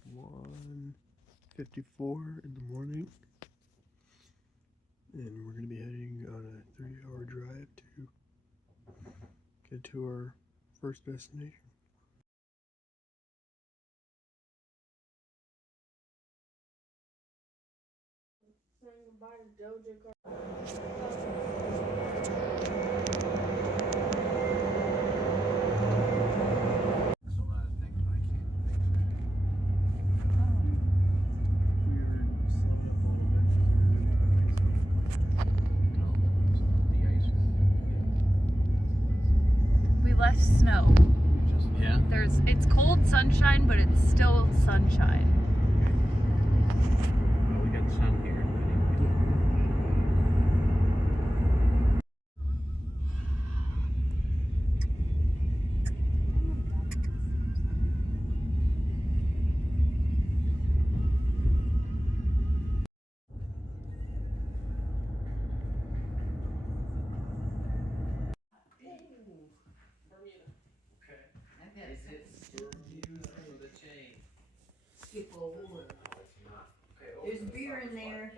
1:54 in the morning, and we're going to be heading on a 3-hour drive to get to our first destination. Saying goodbye to Doja Cat. We left snow. Yeah? It's cold sunshine, but it's still sunshine. Well, we got sun here. There's beer in there.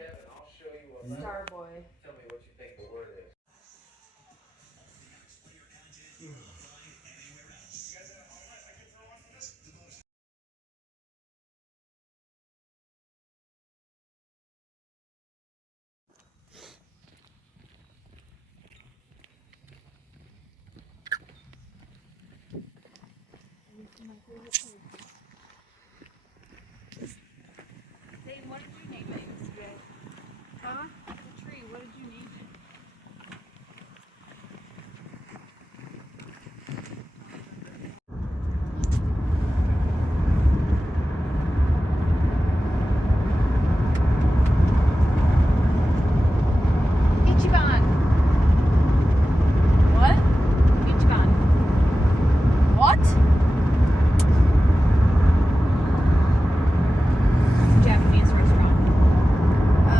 Starboy. Tell me what you think the word is. Dane, what did you name it yesterday? Huh? The tree, what did you name it? Ichiban. What? Ichiban. What? Japanese restaurant. Oh.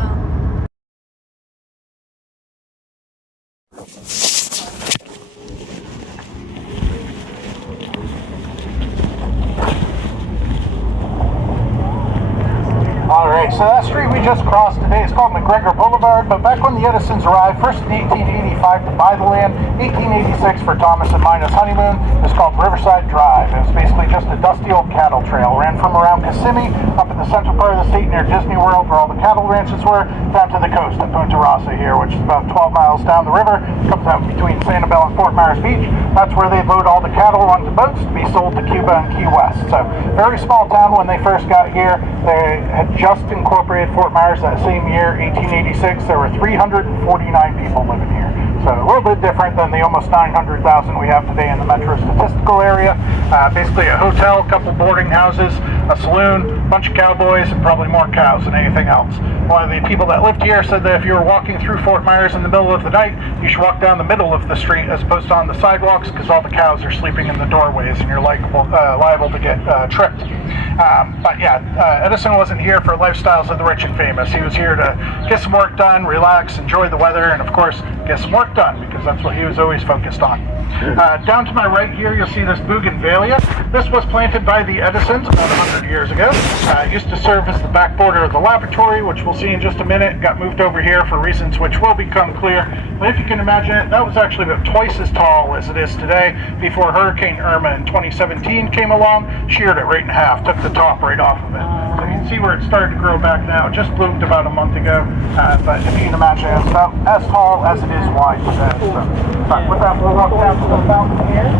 Alright, so that street we just crossed today is called McGregor Boulevard, but back when the Edisons arrived, first in 1885 to buy the land, 1886 for Thomas and Mina's honeymoon, it's called Riverside Drive. It was basically just a dusty old cattle trail. Ran from around Kissimmee up in the central part of the state near Disney World where all the cattle ranches were, down to the coast at Punta Rasa here, which is about 12 miles down the river, comes out between Sanibel and Fort Myers Beach. That's where they load all the cattle onto boats to be sold to Cuba and Key West. So, very small town when they first got here. They had just incorporated Fort Myers that same year, 1886. There were 349 people living here. So a little bit different than the almost 900,000 we have today in the metro statistical area. Basically a hotel, a couple boarding houses, a saloon, a bunch of cowboys, and probably more cows than anything else. One of the people that lived here said that if you were walking through Fort Myers in the middle of the night, you should walk down the middle of the street as opposed to on the sidewalks because all the cows are sleeping in the doorways and you're liable to get tripped. But yeah, Edison wasn't here for lifestyles of the rich and famous. He was here to get some work done, relax, enjoy the weather, and of course, get some work done because that's what he was always focused on. Down to my right here, you'll see this bougainvillea. This was planted by the Edisons about 100 years ago. It used to serve as the back border of the laboratory, which we'll see in just a minute. Got moved over here for reasons which will become clear. But if you can imagine it, that was actually about twice as tall as it is today before Hurricane Irma in 2017 came along, sheared it right in half, took the top right off of it. So you can see where it started to grow back now. It just bloomed about a month ago. But if you can imagine, it's about as tall as it is wide today. So, with that, we'll walk down to the fountain here.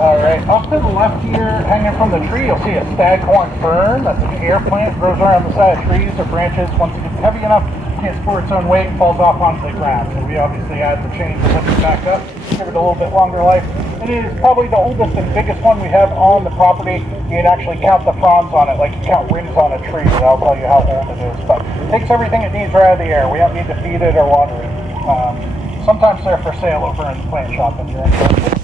Alright, off to the left here, hanging from the tree, you'll see a staghorn fern. That's an air plant, grows around the side of trees or branches. Once it gets heavy enough, can't support its own weight, falls off onto the ground. So we obviously had to change the lift it back up, give it a little bit longer life. It is probably the oldest and biggest one we have on the property. You can actually count the fronds on it, like you count rings on a tree. That'll tell you how old it is. But it takes everything it needs right out of the air. We don't need to feed it or water it. Sometimes they're for sale over in the plant shop if you're interested.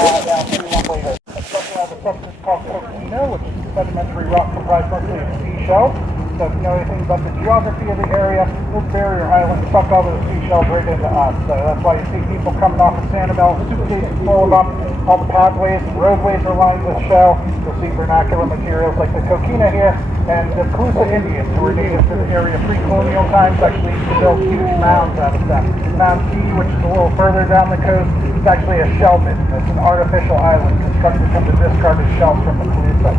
Down here one later. Something has a substance called coquina, which is sedimentary rock comprised mostly of seashells. So if you know anything about the geography of the area, this barrier island sucked all those seashells right into us. So that's why you see people coming off of Sanibel, suitcases full of them. All the pathways and roadways are lined with shell. You'll see vernacular materials like the coquina here. And the Calusa Indians, who were native to the area pre-colonial times, actually used to build huge mounds out of them. Mound Key, which is a little further down the coast, is actually a shell bin. It's an artificial island constructed from the discarded shells from the Calusa.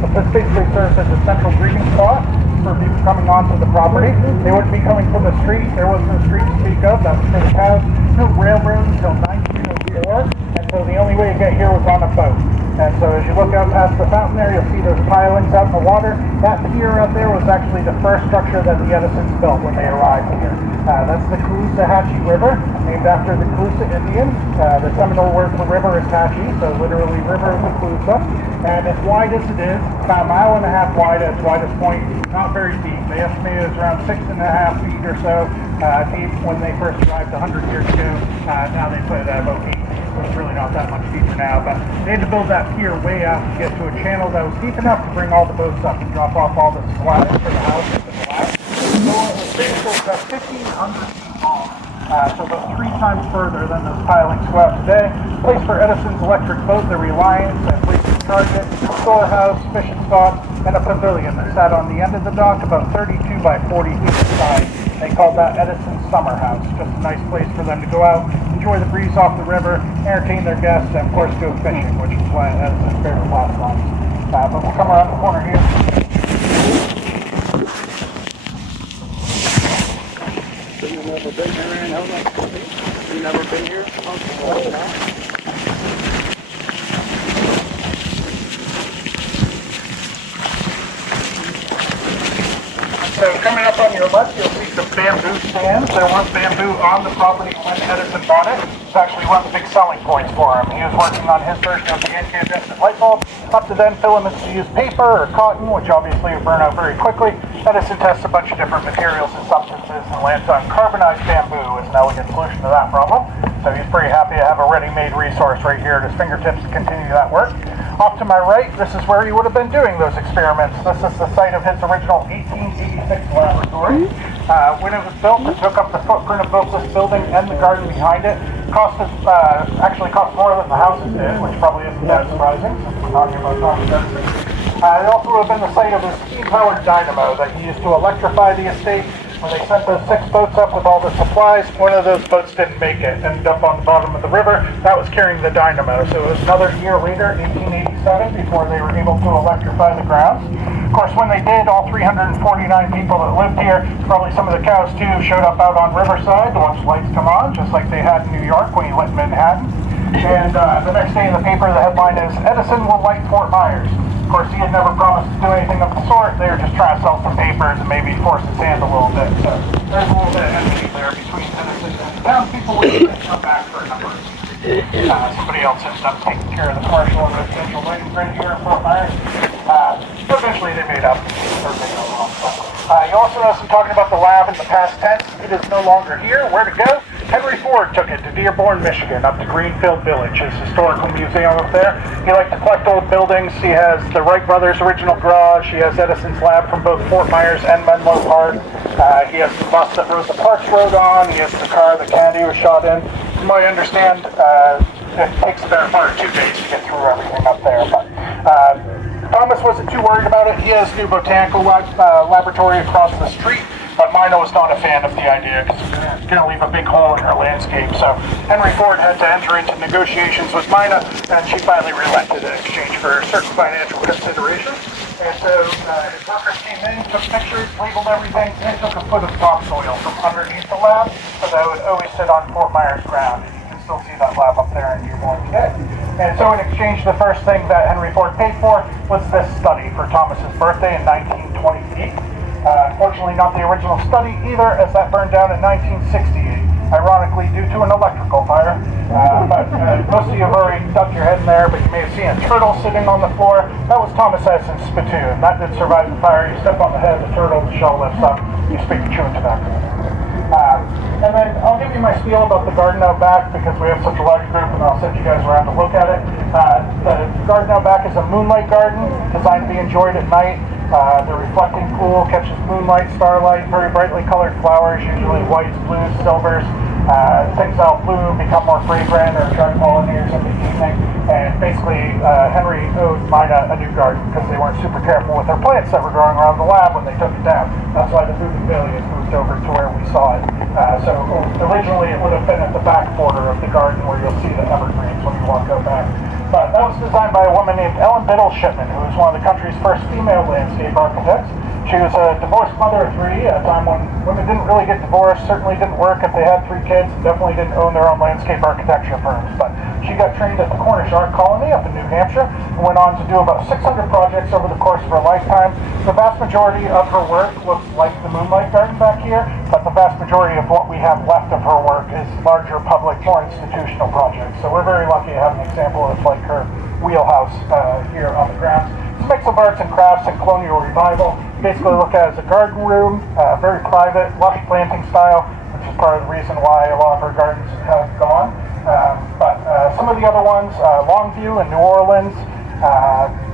But this basically serves as a central greeting spot for people coming onto the property. They wouldn't be coming from the street. There was no street to speak of. That was for the cows. No railroad until 1904. And so the only way to get here was on a boat. And so as you look out past the fountain there, you'll see those pilings out in the water. That pier out there was actually the first structure that the Edisons built when they arrived here. That's the Caloosahatchee River, named after the Calusa Indians. The Seminole word for river is Hatchie, so literally river of the Calusa. And as wide as it is, about a mile and a half wide at its widest point, not very deep. They estimate it was around 6.5 feet or so deep when they first arrived 100 years ago. Now they put it at about 8 feet. So it's really not that much deeper now, but they had to build that pier way out to get to a channel that was deep enough to bring all the boats up and drop off all the supplies for the houses and the lab. So the space was about 1,500 feet long, so about 3 times further than those pilings go out today. Place for Edison's electric boat, the Reliance, and place to charge it, storehouse, fishing stock, and a pavilion that sat on the end of the dock about 32 by 40 feet wide. They called that Edison's Summer House. Just a nice place for them to go out, enjoy the breeze off the river, entertain their guests, and of course go fishing, which is why Edison's favorite pastime. But we'll come around the corner here. You've never been here, Aaron? How long? You've never been here? So coming up on your left, you'll see some bamboo stands. There was bamboo on the property when Edison bought it. It's actually one of the big selling points for him. He was working on his version of the incandescent light bulb. Up to then, filaments to use paper or cotton, which obviously would burn out very quickly. Edison tests a bunch of different materials and substances and lands on carbonized bamboo as an elegant solution to that problem. So he's pretty happy to have a ready-made resource right here at his fingertips to continue that work. Off to my right, this is where he would have been doing those experiments. This is the site of his original 1886 laboratory. When it was built, it took up the footprint of both this building and the garden behind it. Actually cost more than the houses did, which probably isn't that surprising since we're talking about Thomas Edison. It also would have been the site of his steam-powered dynamo that he used to electrify the estate. When they sent those 6 boats up with all the supplies, one of those boats didn't make it, ended up on the bottom of the river. That was carrying the dynamo. So it was another year later, 1887, before they were able to electrify the grounds. Of course, when they did, all 349 people that lived here, probably some of the cows too, showed up out on Riverside to watch lights come on, just like they had in New York when you lit Manhattan. And the next day in the paper, the headline is, Edison will light Fort Myers. Of course, he had never promised to do anything of the sort. They were just trying to sell some papers and maybe force his hand a little bit. So there's a little bit of enmity there between Edison and the townspeople, which didn't come back for a number of years. Somebody else ended up taking care of the commercial and residential lighting grid here in Fort Myers. Eventually they made up. You also notice I'm talking about the lab in the past tense. It is no longer here. Where to go? Henry Ford took it to Dearborn, Michigan, up to Greenfield Village, his historical museum up there. He liked to collect old buildings. He has the Wright brothers' original garage. He has Edison's lab from both Fort Myers and Menlo Park. He has the bus that Rosa Parks rode on. He has the car that Kennedy was shot in. From what I understand, it takes the better part of 2 days to get through everything up there. But Thomas wasn't too worried about it. He has new botanical laboratory across the street. But Mina was not a fan of the idea because it's going to leave a big hole in her landscape. So Henry Ford had to enter into negotiations with Mina, and she finally relented in exchange for certain financial considerations. And so his workers came in, took pictures, labeled everything, and took a foot of topsoil from underneath the lab so that it would always sit on Fort Myers ground. And you can still see that lab up there in Dearborn today. And so in exchange, the first thing that Henry Ford paid for was this study for Thomas's birthday in 1928. Unfortunately, not the original study either, as that burned down in 1968. Ironically, due to an electrical fire. But most of you have already ducked your head in there, but you may have seen a turtle sitting on the floor. That was Thomas Edison's spittoon. That did survive the fire. You step on the head of the turtle, the shell lifts up, you speak chewing tobacco. And then I'll give you my spiel about the garden out back because we have such a large group, and I'll send you guys around to look at it. The garden out back is a moonlight garden designed to be enjoyed at night. The reflecting pool catches moonlight, starlight, very brightly colored flowers, usually whites, blues, silvers. Things that'll bloom, become more fragrant, or attract pollinators in the evening. And basically, Henry owed Mina a new garden because they weren't super careful with their plants that were growing around the lab when they took it down. That's why the bougainvilleas moved over to where we saw it. So originally it would have been at the back border of the garden where you'll see the evergreens when you walk out back. But that was designed by a woman named Ellen Biddle Shipman, who was one of the country's first female landscape architects. She was a divorced mother of three at a time when women didn't really get divorced, certainly didn't work if they had 3 kids, and definitely didn't own their own landscape architecture firms. But she got trained at the Cornish Art Colony up in New Hampshire and went on to do about 600 projects over the course of her lifetime. The vast majority of her work looks like the Moonlight Garden back here, but the vast majority of what we have left of her work is larger public, more institutional projects. So we're very lucky to have an example of like her wheelhouse here on the grounds. It's a mix of arts and crafts and colonial revival. Basically look at it as a garden room, very private, lush planting style, which is part of the reason why a lot of her gardens have gone. But some of the other ones, Longview in New Orleans,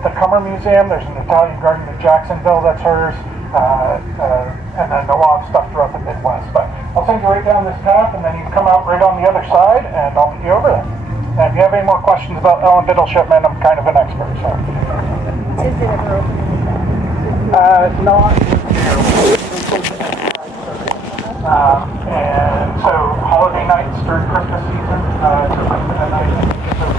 the Cummer Museum, there's an Italian garden in Jacksonville that's hers, and then a lot of stuff throughout the Midwest. But I'll send you right down this path, and then you can come out right on the other side, and I'll meet you over there. And if you have any more questions about Ellen Biddle Shipman, I'm kind of an expert, so. Is it ever open in the back? Not and so holiday nights during Christmas season, and I think it's a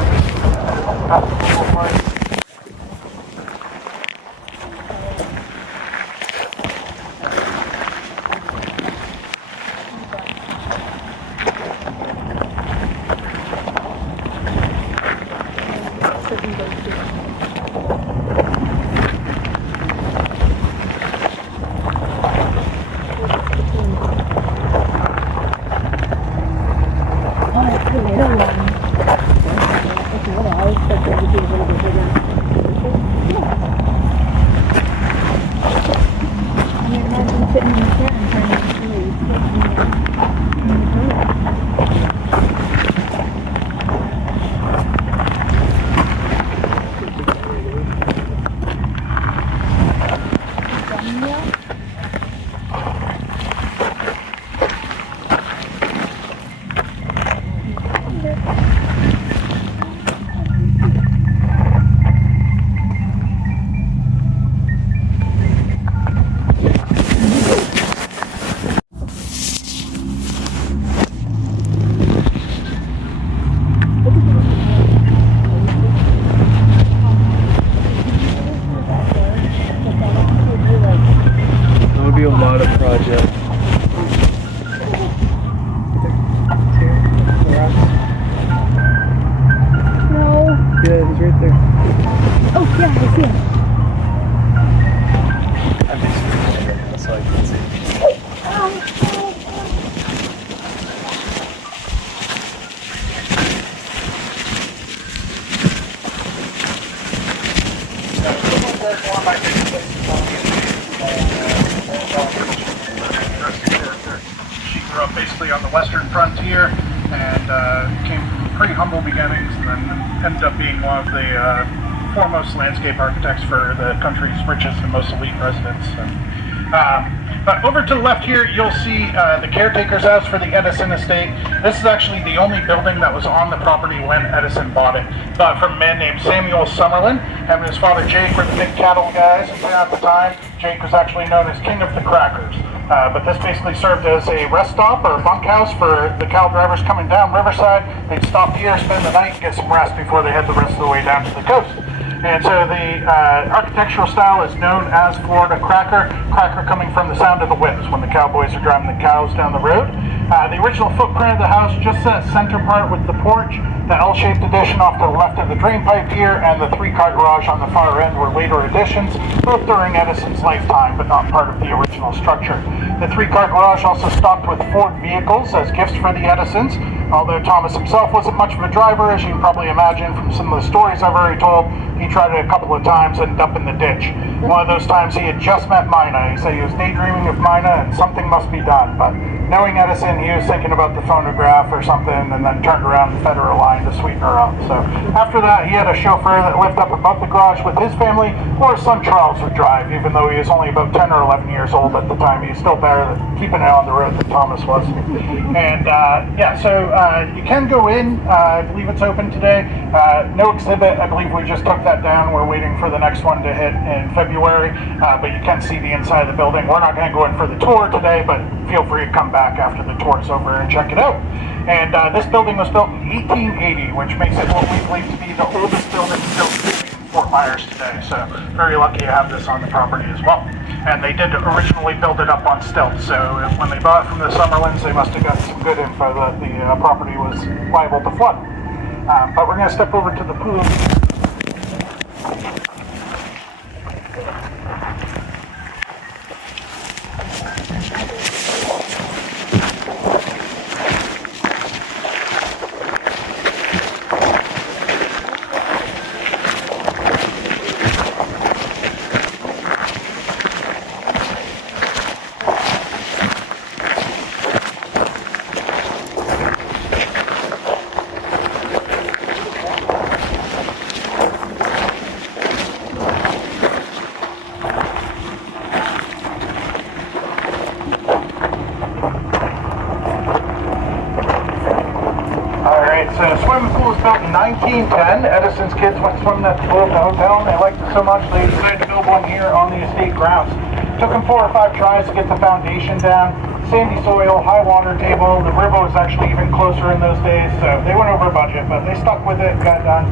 Basically on the western frontier, and came from pretty humble beginnings, and then ended up being one of the foremost landscape architects for the country's richest and most elite residents. But over to the left here, you'll see the caretaker's house for the Edison estate. This is actually the only building that was on the property when Edison bought it, from a man named Samuel Summerlin. Him and his father Jake were the big cattle guys, and at the time, Jake was actually known as King of the Crackers. But this basically served as a rest stop or a bunkhouse for the cattle drivers coming down Riverside. They'd stop here, spend the night, and get some rest before they head the rest of the way down to the coast. And so the architectural style is known as Florida Cracker, cracker coming from the sound of the whips when the cowboys are driving the cows down the road. The original footprint of the house, just that center part with the porch, The L-shaped addition off to the left of the drain pipe here and the 3-car garage on the far end were later additions, both during Edison's lifetime, but not part of the original structure. The 3-car garage also stocked with Ford vehicles as gifts for the Edisons, although Thomas himself wasn't much of a driver, as you can probably imagine from some of the stories I've already told. He tried it a couple of times and ended up in the ditch. One of those times he had just met Mina. He said he was daydreaming of Mina and something must be done, but knowing Edison, he was thinking about the phonograph or something and then turned around and fed her a line to sweeten her up. So after that, he had a chauffeur that lived up above the garage with his family, or his son Charles would drive, even though he was only about 10 or 11 years old at the time. He was still better at keeping it on the road than Thomas was. And you can go in. I believe it's open today. No exhibit. I believe we just took that down. We're waiting for the next one to hit in February, but you can see the inside of the building. We're not going to go in for the tour today, but feel free to come back after the tour is over and check it out. And this building was built in 1880, which makes it what we believe to be the oldest building built in Fort Myers today. So very lucky to have this on the property as well. And they did originally build it up on stilts, so when they bought it from the Summerlins, they must have got some good info that the property was liable to flood. But we're going to step over to the pool. So the swimming pool was built in 1910. Edison's kids went swimming at the pool at the hotel, and they liked it so much they decided to build one here on the estate grounds. Took them 4 or 5 tries to get the foundation down. Sandy soil, high water table. The river was actually even closer in those days, so they went over budget, but they stuck with it and got it done.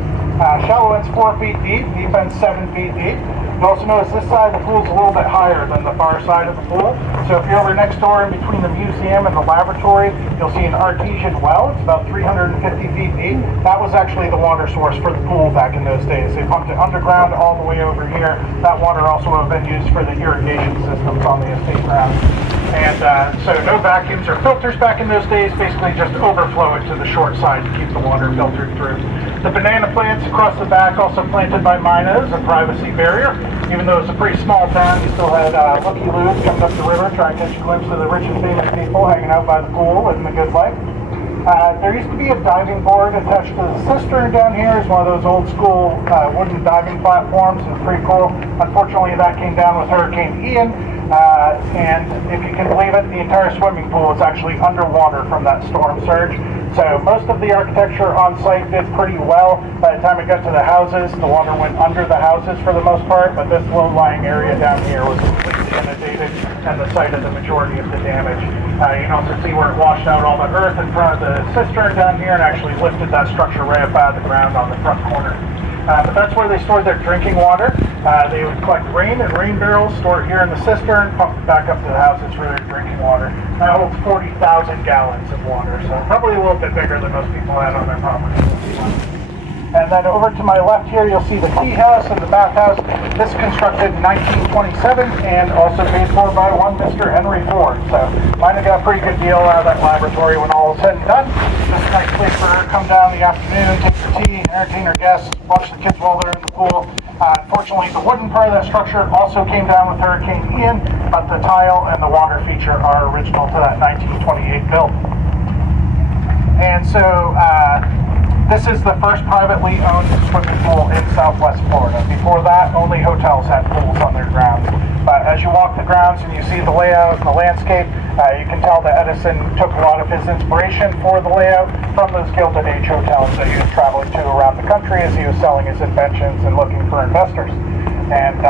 Shallow end's 4 feet deep, deep end's 7 feet deep. You also notice this side of the pool is a little bit higher than the far side of the pool. So if you're over next door in between the museum and the laboratory, you'll see an artesian well. It's about 350 feet deep. That was actually the water source for the pool back in those days. They pumped it underground all the way over here. That water also would have been used for the irrigation systems on the estate ground. And so no vacuums or filters back in those days, basically just overflow it to the short side to keep the water filtered through. The banana plants across the back, also planted by Mina, as a privacy barrier. Even though it's a pretty small town, you still had looky loos coming up the river, trying to catch a glimpse of the rich and famous people hanging out by the pool, living the good life. There used to be a diving board attached to the cistern down here. It's one of those old school wooden diving platforms. It's pretty cool. Unfortunately, that came down with Hurricane Ian. And if you can believe it, the entire swimming pool is actually underwater from that storm surge. So most of the architecture on site did pretty well. By the time it got to the houses, the water went under the houses for the most part, but this low-lying area down here was completely inundated and the site of the majority of the damage. You can also see where it washed out all the earth in front of the cistern down here and actually lifted that structure right up out of the ground on the front corner. But that's where they stored their drinking water. They would collect rain in rain barrels, store it here in the cistern, pump it back up to the houses for their drinking water. That holds 40,000 gallons of water, so probably a little bit bigger than most people had on their property. And then over to my left here, you'll see the tea house and the bathhouse. This constructed in 1927 and also paid for by one Mr. Henry Ford. So mine got a pretty good deal out of that laboratory when all is said and done. Just a nice place for her to come down in the afternoon, take her tea, entertain her guests, watch the kids while they're in the pool. Unfortunately, the wooden part of that structure also came down with Hurricane Ian, but the tile and the water feature are original to that 1928 build. And so, this is the first privately owned swimming pool in Southwest Florida. Before that, only hotels had pools on their grounds. But as you walk the grounds and you see the layout and the landscape, you can tell that Edison took a lot of his inspiration for the layout from those Gilded Age hotels that he was traveling to around the country as he was selling his inventions and looking for investors. And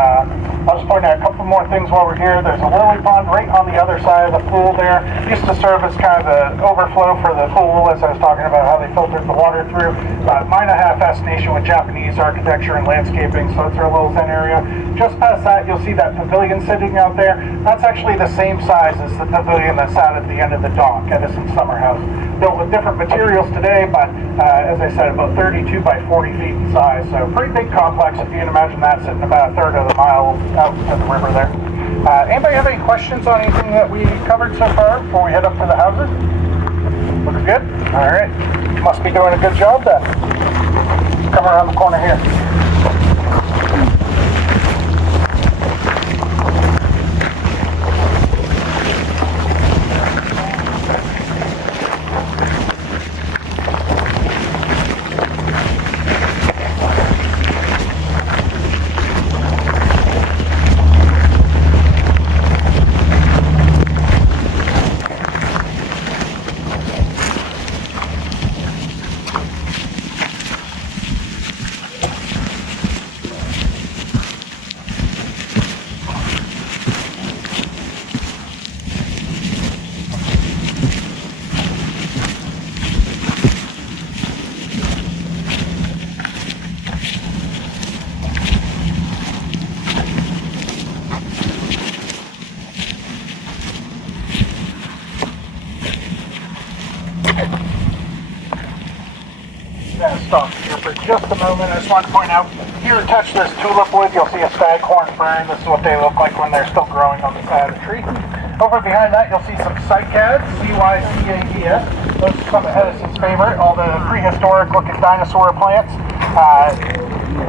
I'll just point out a couple more things while we're here. There's a lily pond right on the other side of the pool there. It used to serve as kind of the overflow for the pool, as I was talking about how they filtered the water through. Minahaf fascination with Japanese architecture and landscaping, so it's our little zen area. Just past that, you'll see that pavilion sitting out there. That's actually the same size as the pavilion that sat at the end of the dock, Edison Summer House. Built with different materials today, but as I said, about 32 by 40 feet in size. So pretty big complex, if you can imagine that sitting about a third of the mile out to the river there. Anybody have any questions on anything that we covered so far before we head up to the houses? Looks good? All right. Must be doing a good job then. Come around the corner here. Stop here for just a moment. I just want to point out, here attached to this tulip wood, you'll see a staghorn fern. This is what they look like when they're still growing on the side of the tree. Over behind that, you'll see some cycads, C-Y-C-A-D-S. Those are some of Edison's favorite, all the prehistoric looking dinosaur plants.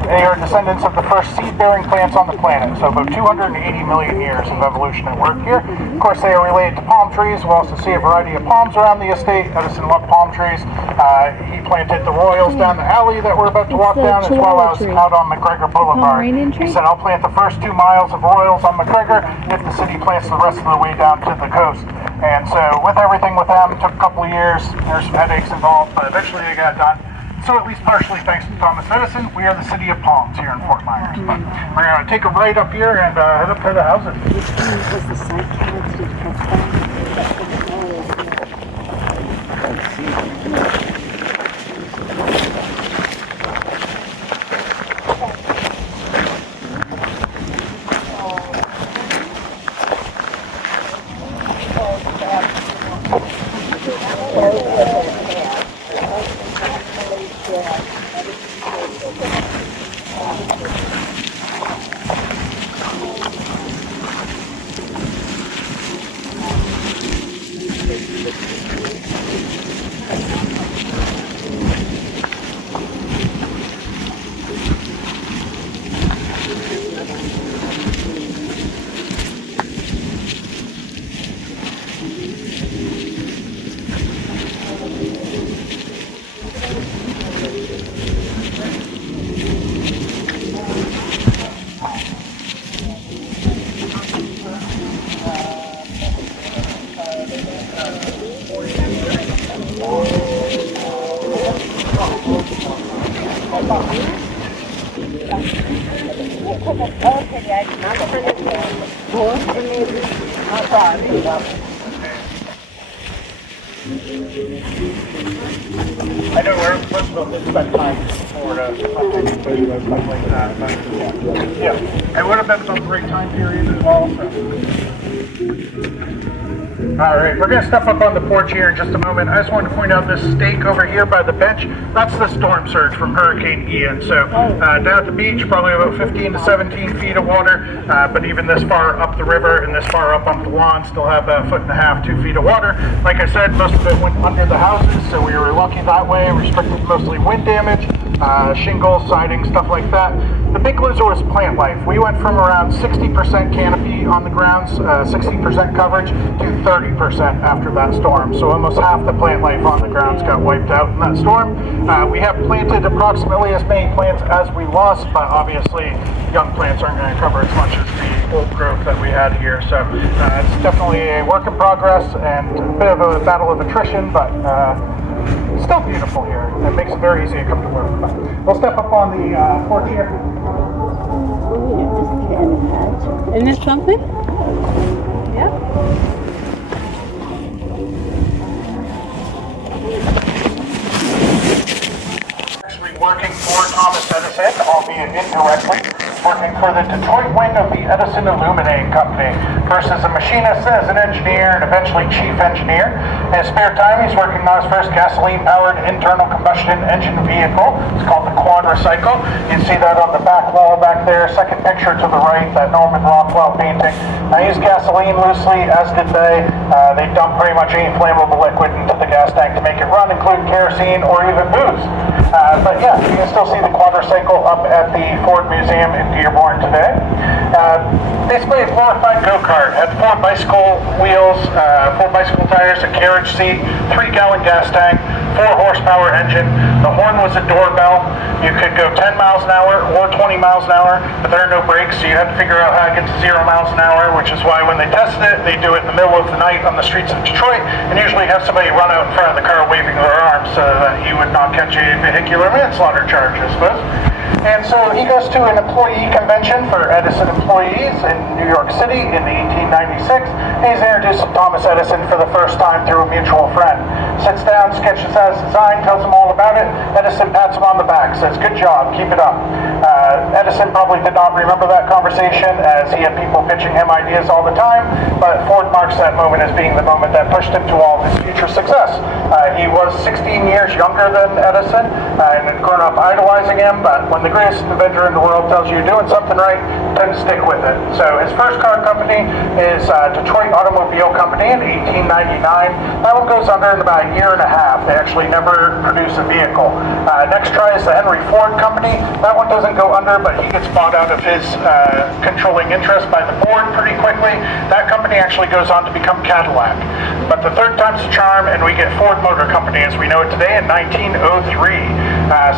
They are descendants of the first seed-bearing plants on the planet, so about 280 million years of evolution at work here. Of course, they are related to palm trees. We'll also see a variety of palms around the estate. Edison loved palm trees. He planted the royals down the alley that we're about to walk down, as well as out on McGregor Boulevard. He said, I'll plant the first 2 miles of royals on McGregor if the city plants the rest of the way down to the coast. And so with everything with them, it took a couple of years. There's some headaches involved, but eventually they got it done. So at least partially thanks to Thomas Edison, we are the city of palms here in Fort Myers. But we're going to take a right up here and head up to the houses. I know we're supposed to spend time in Florida, stuff like that, but yeah, it would have been about the right time period as well. So. All right, we're gonna step up on the porch here in just a moment. I just wanted to point out this stake over here by the bench. That's the storm surge from Hurricane Ian. So down at the beach, probably about 15 to 17 feet of water, but even this far up the river and this far up on the lawn still have a 1.5 to 2 feet of water. Like I said, most of it went under the houses, so we were lucky that way. Restricted to mostly wind damage, shingles, siding, stuff like that. The big loser was plant life. We went from around 60% canopy on the grounds, 60% coverage, to 30% after that storm. So almost half the plant life on the grounds got wiped out in that storm. We have planted approximately as many plants as we lost, but obviously young plants aren't going to cover as much as the old growth that we had here. So it's definitely a work in progress and a bit of a battle of attrition, but still beautiful here. It makes it very easy to come to work. But we'll step up on the porch here. Isn't it something? Yeah. Actually working for Thomas Edison, albeit indirectly, working for the Detroit wing of the Edison Illuminating Company. First as a machinist, as an engineer, and eventually chief engineer. In his spare time, he's working on his first gasoline-powered internal combustion engine vehicle. It's called the Quadricycle. You can see that on the back wall back there. Second picture to the right, that Norman Rockwell painting. I used gasoline loosely, as did they. They dumped pretty much any flammable liquid into the gas tank to make it run, including kerosene or even booze. But yeah, you can still see the Quadricycle up at the Ford Museum in Dearborn today. Basically a glorified go-kart. Had 4 bicycle wheels, 4 bicycle tires, a carriage seat, 3-gallon gas tank, 4 horsepower engine. The horn was a doorbell. You could go 10 miles an hour or 20 miles an hour, but there are no brakes, so you had to figure out how to get to 0 miles an hour, which is why when they tested it, they do it in the middle of the night on the streets of Detroit, and usually have somebody run out in front of the car waving their arms so that you would not catch a vehicular manslaughter charge, I suppose. And so he goes to an employee convention for Edison employees in New York City in 1896. He's introduced to Thomas Edison for the first time through a mutual friend. Sits down, sketches out his design, tells him all about it. Edison pats him on the back, says, "Good job, keep it up." Edison probably did not remember that conversation, as he had people pitching him ideas all the time, but Ford marks that moment as being the moment that pushed him to all his future success. He was 16 years younger than Edison and had grown up idolizing him, but when the greatest inventor in the world tells you you're doing something right, then stick with it. So his first car company is Detroit Automobile Company in 1899. That one goes under in about a year and a half. They actually never produce a vehicle. Next try is the Henry Ford Company. That one doesn't go under, but he gets bought out of his controlling interest by the board pretty quickly. That company actually goes on to become Cadillac. But the third time's the charm, and we get Ford Motor Company as we know it today in 1903.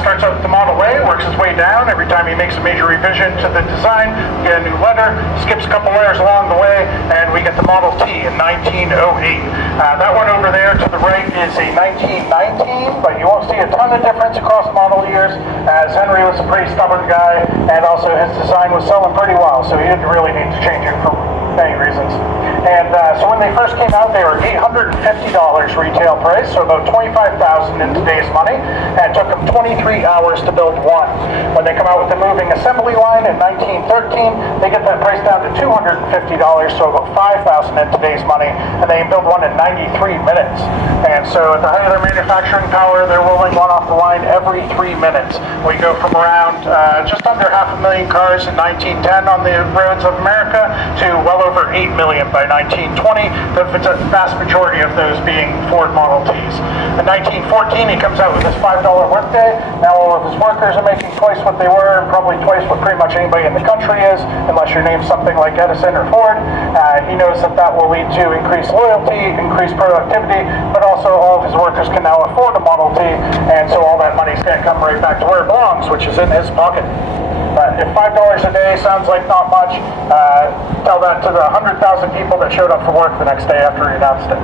Starts out with the Model A, works his way down. Every time he makes a major revision to the design, we get a new letter, skips a couple layers along the way, and we get the Model T in 1908. That one over there to the right is a 1919, but you won't see a ton of difference across model years, as Henry was a pretty stubborn guy, and also his design was selling pretty well, so he didn't really need to change it for many reasons. And so when they first came out, they were $850 retail price, so about $25,000 in today's money, and it took them 23 hours to build one. When they come out with the moving assembly line in 1913, they get that price down to $250, so about $5,000 in today's money, and they build one in 93 minutes. And so at the height of their manufacturing power, they're rolling one off the line every 3 minutes. We go from around just under 500,000 cars in 1910 on the roads of America to well over 8 million by 1920, the vast majority of those being Ford Model Ts. In 1914, he comes out with his $5 workday. Now all of his workers are making twice what they were, and probably twice what pretty much anybody in the country is, unless your name's something like Edison or Ford. He knows that that will lead to increased loyalty, increased productivity, but also all of his workers can now afford a Model T, and so all that money's going to come right back to where it belongs, which is in his pocket. If $5 a day sounds like not much, tell that to the 100,000 people that showed up for work the next day after he announced it.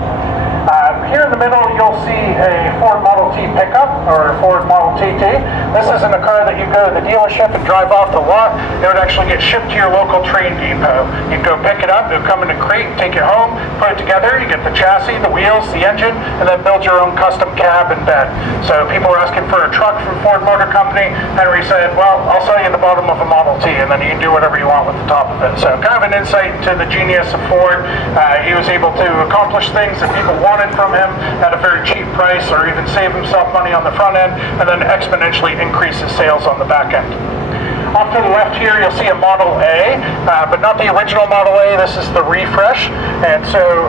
Here in the middle, you'll see a Ford Model T pickup, or a Ford Model TT. This isn't a car that you go to the dealership and drive off the lot. It would actually get shipped to your local train depot. You'd go pick it up, it would come in a crate, take it home, put it together, you get the chassis, the wheels, the engine, and then build your own custom cab and bed. So people were asking for a truck from Ford Motor Company. Henry said, well, I'll sell you the bottom of a Model T, and then you can do whatever you want with the top of it. So kind of an insight to the genius of Ford. He was able to accomplish things that people wanted from him at a very cheap price, or even save himself money on the front end, and then exponentially increase his sales on the back end. Off to the left here, you'll see a Model A, but not the original Model A. This is the refresh. And so,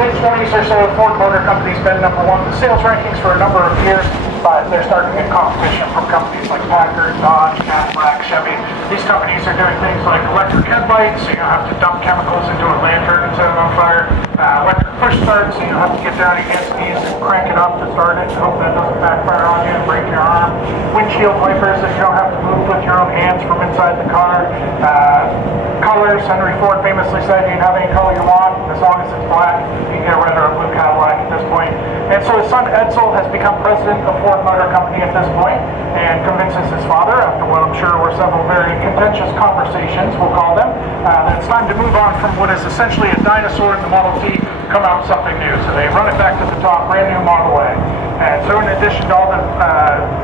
mid-20s or so, Ford Motor Company's been #1 in the sales rankings for a number of years, but they're starting to get competition from companies like Packard, Dodge, Cadillac, Chevy. These companies are doing things like electric headlights, so you don't have to dump chemicals into a lantern and set it on fire. Electric push start, so you don't have to get down against these and crank it up to start it and hope that doesn't backfire on you and break your arm. Windshield wipers that you don't have to move with your own hands from inside the car. Colors, Henry Ford famously said you can have any color you want, as long as it's black. You can get a red or a blue Cadillac at this point. And so his son Edsel has become president of Ford Motor Company at this point, and convinces his father, after what I'm juncture were several very contentious conversations, we'll call them, that it's time to move on from what is essentially a dinosaur in the Model T, come out with something new. So they run it back to the top, brand new Model A. And so in addition to all the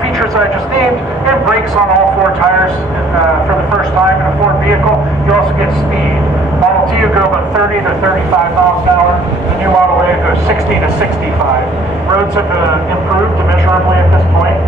features I just named, it brakes on all 4 tires for the first time in a Ford vehicle. You also get speed. Model T will go about 30 to 35 miles an hour. The new Model A goes 60 to 65. Roads have improved immeasurably at this point,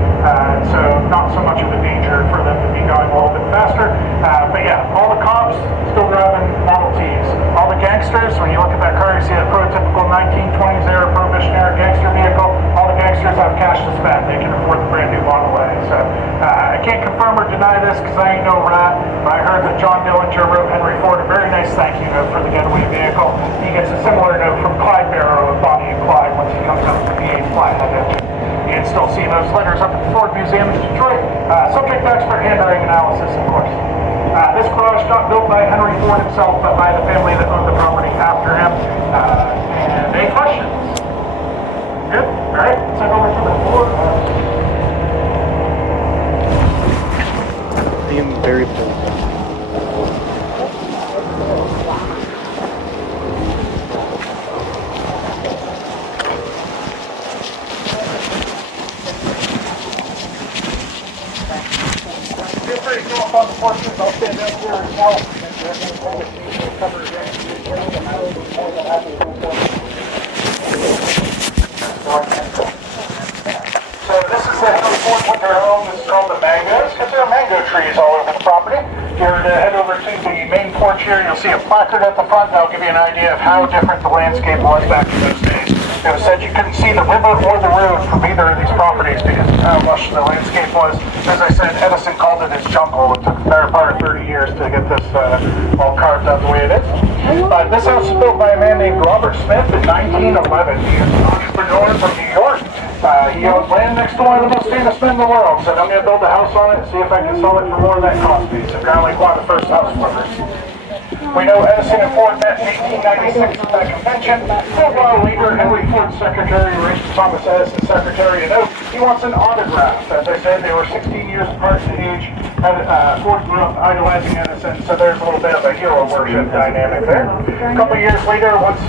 so not so much of a danger for them to be going a little bit faster. But yeah, all the cops still driving Model Ts. All the gangsters, when you look at that car, you see a prototypical 1920s era Prohibition-era gangster vehicle. All the gangsters have cash to spend. They can afford the brand new Model A. So I can't confirm or deny this because I ain't no rat, but I heard that John Dillinger wrote Henry Ford a very nice thank you note for the getaway vehicle. He gets a similar note from Clyde Barrow of Bonnie and Clyde once he comes out with the V8 flathead engine. You can still see those letters up at the Ford Museum in Detroit. Subject to expert handwriting analysis, of course. This garage not built by Henry Ford himself, but by the family that owned the property after him. And any questions? Good? Alright, send over to the board. I am very full. Feel free to go up on the porches. I'll stand up here as well. Cover again. So this is the Henry Ford winter home. This is called the Mangoes because there are mango trees all over the property. If you were to head over to the main porch here, you'll see a placard at the front that'll give you an idea of how different the landscape was back in those days. It was said you couldn't see the river or the road from either of these properties because of how lush the landscape was. As I said, Edison called it his jungle. It took the better part of 30 years to get this all carved out the way it is. This house was built by a man named Robert Smith in 1911. He is an entrepreneur from New York. He owned land next to one of the most famous men in the world. Said, I'm going to build a house on it and see if I can sell it for more than that cost me. So kind of like one of the first house flippers. We know Edison and Ford met in 1896 at that convention. A while later, Henry Ford's secretary arranged Thomas Edison's secretary a note. He wants an autograph. As I said, they were 16 years apart in age. Ford grew up idolizing Edison, so there's a little bit of a hero worship dynamic there. A couple years later, once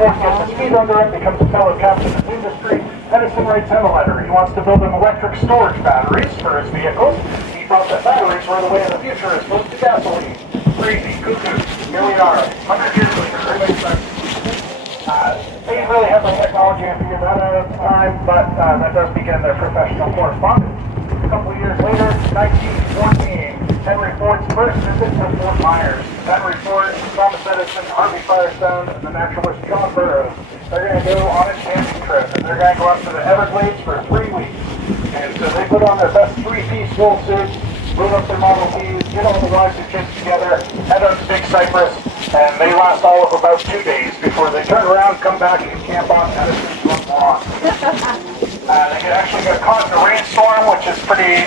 Ford gets his feet under him, becomes a fellow captain of industry, Edison writes him a letter. He wants to build him electric storage batteries for his vehicles. He thought that batteries were the way of the future as opposed to gasoline. Crazy, cuckoo. Here we are, 100 years later. They didn't really have the technology to figure that out at the time, but that does begin their professional correspondence. A couple of years later, 1914, Henry Ford's first visit to Fort Myers. Henry Ford, Thomas Edison, Harvey Firestone, and the naturalist John Burroughs. They're going to go on a camping trip, and they're going to go up to the Everglades for 3 weeks. And so they put on their best 3-piece wool suits, load up their Model Ts, get all the wives and kids together, head up to Big Cypress, and they last all of about 2 days before they turn around, come back, and camp on Edison's front lawn. They actually got caught in a rainstorm, which is pretty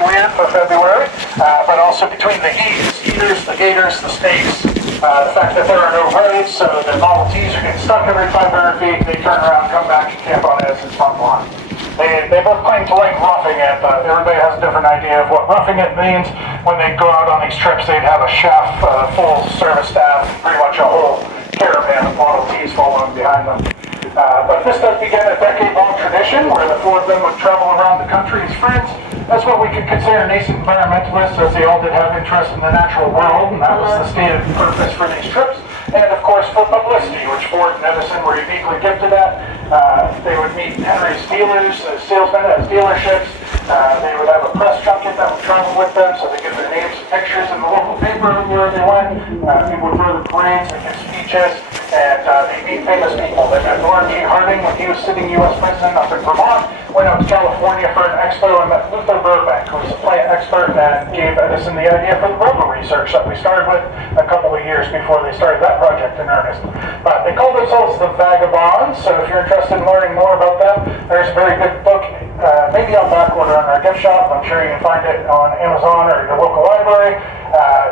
weird for February, but also between the heaters, the gators, the snakes, the fact that there are no roads, so the Model Ts are getting stuck every 500 feet, they turn around, come back, and camp on Edison's front lawn. They both claim to like roughing it, but everybody has a different idea of what roughing it means. When they go out on these trips, they'd have a chef, full service staff, pretty much a whole caravan of Model Ts following behind them. But this does begin a decade-long tradition where the 4 of them would travel around the country as friends. That's what we could consider nascent environmentalists, as they all did have interest in the natural world, and that was the stated purpose for these trips. And of course for publicity, which Ford and Edison were uniquely gifted at. They would meet Henry's dealers, salesmen at his dealerships. They would have a press junket that would travel with them, so they get their names and pictures in the local paper everywhere they went. People would throw the parades and give speeches, and they meet famous people. They met Norm G. Harding when he was sitting U.S. president up in Vermont. Went out to California for an expo and met Luther Burbank, who was a plant expert and gave Edison the idea for the robo research that we started with a couple of years before they started that project in earnest. But they call themselves the Vagabonds, so if you're interested in learning more about them, there's a very good book, maybe on back order on our gift shop. I'm sure you can find it on Amazon or your local library,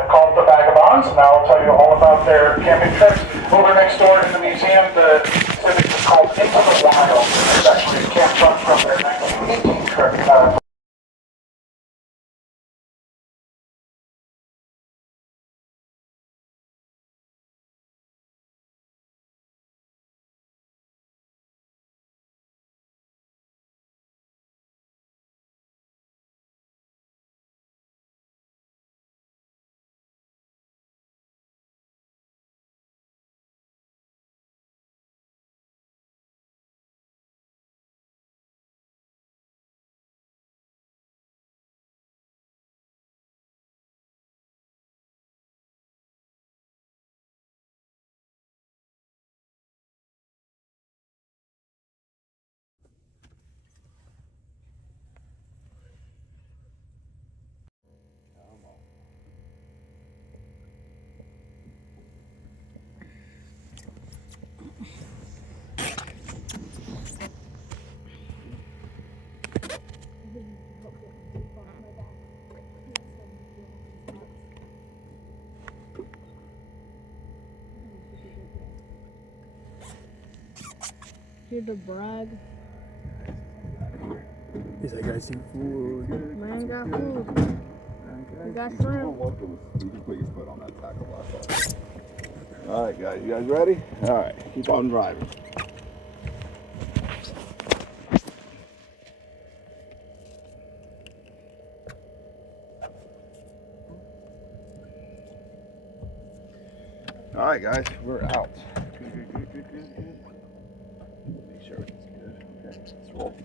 called The Vagabonds, and I'll tell you all about their camping trips. Over next door in the museum, the exhibit is called Into the Wild. There's actually a camp truck from their 1918 trip. here to brag. He's like, I see food. Man got food. We got shrimp. You can put your foot on that tackle box. All right, guys. You guys ready? All right. Keep on driving. All right, guys. We're out. Good. Make sure everything's good. Okay. Let's roll.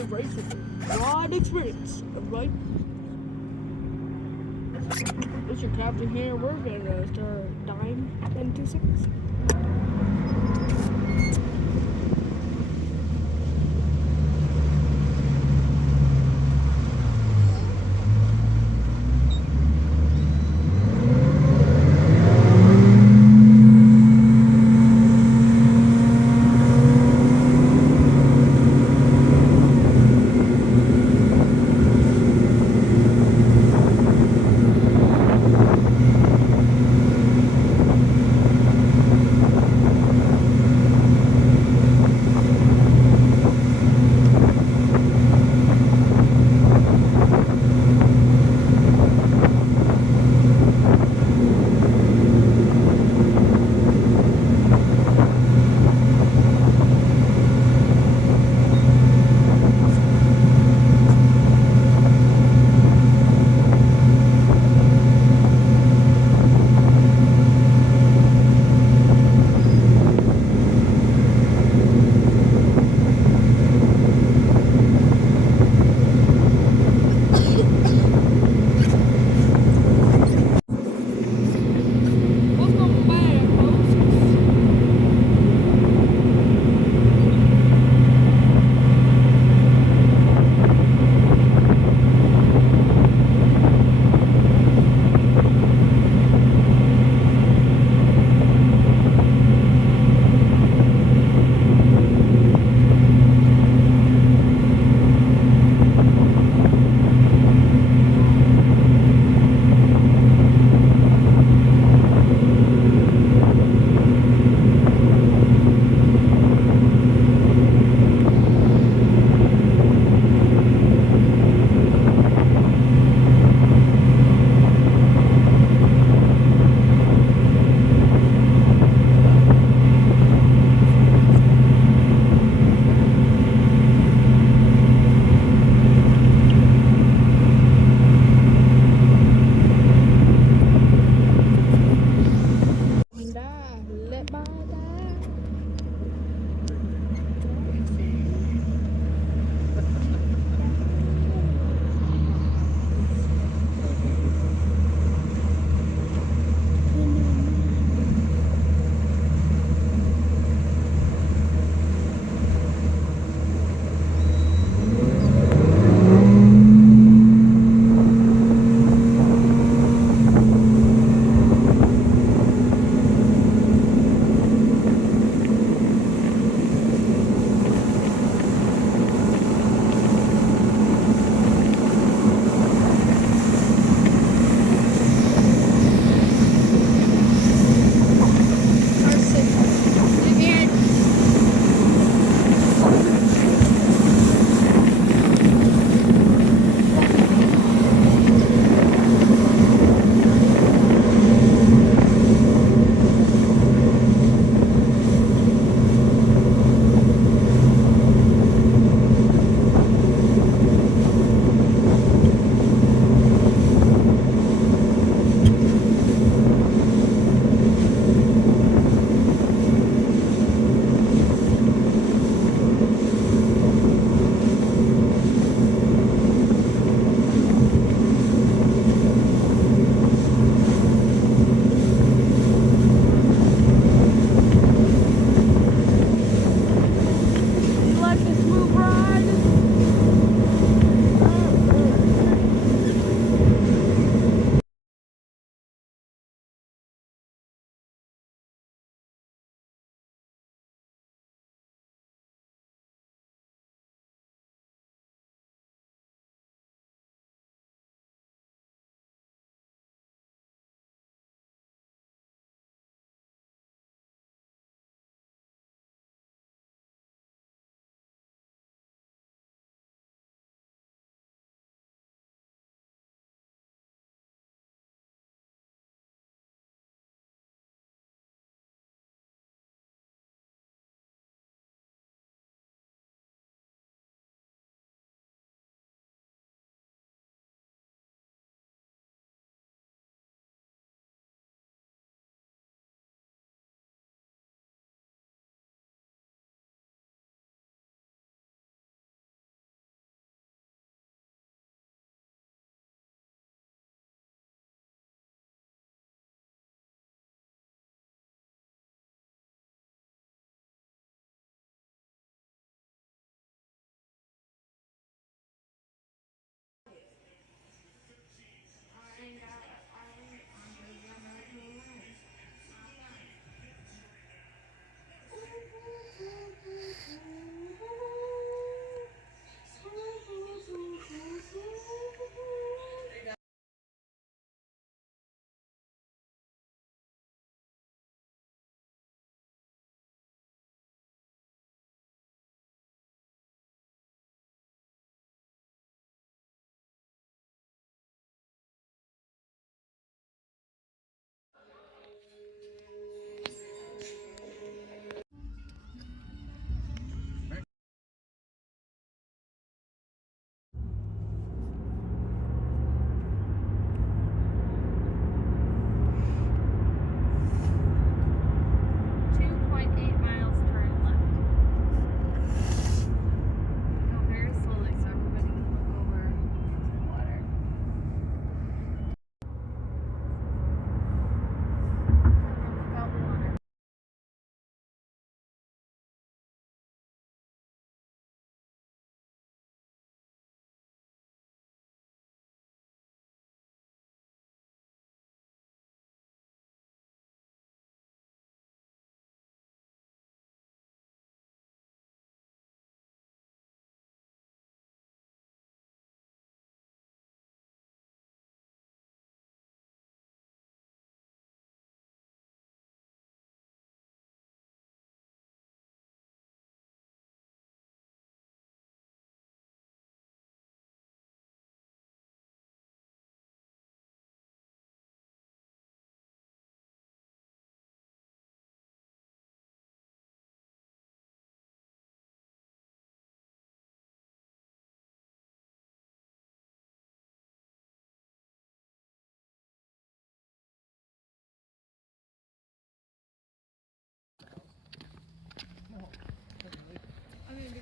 the race with me. Ride experience, right? This is your captain here. We're gonna start dying in 2 seconds.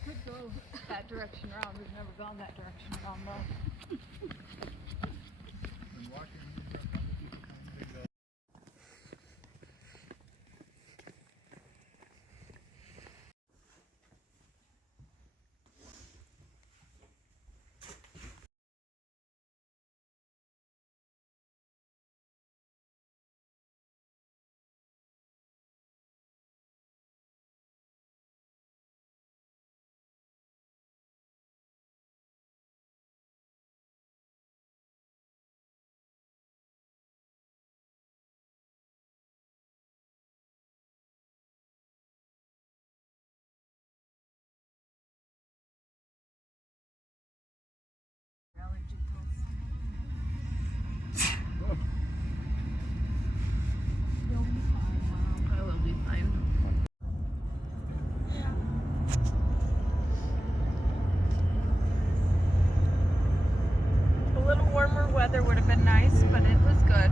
could go that direction around. We've never gone that direction around though. I will be fine. A little warmer weather would have been nice, but it was good.